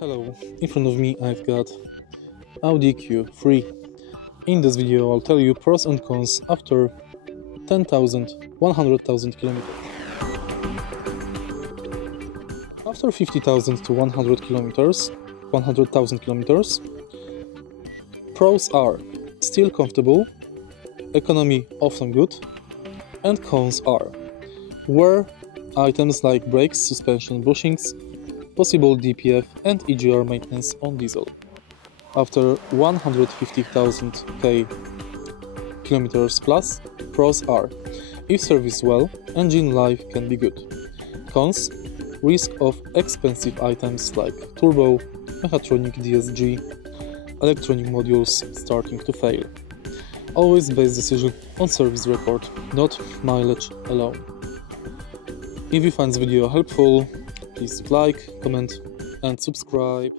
Hello, in front of me I've got AUDI Q3. In this video I'll tell you pros and cons after 10,000, 100,000 kilometers. After 50,000 to 100 kilometers, 100,000 kilometers, pros are still comfortable, economy often good, and cons are wear items like brakes, suspension, bushings, possible DPF and EGR maintenance on diesel. After 150,000 kilometers plus, pros are if serviced well, engine life can be good. Cons: risk of expensive items like turbo, mechatronic DSG, electronic modules starting to fail. Always base decision on service record, not mileage alone. If you find this video helpful, please like, comment and subscribe.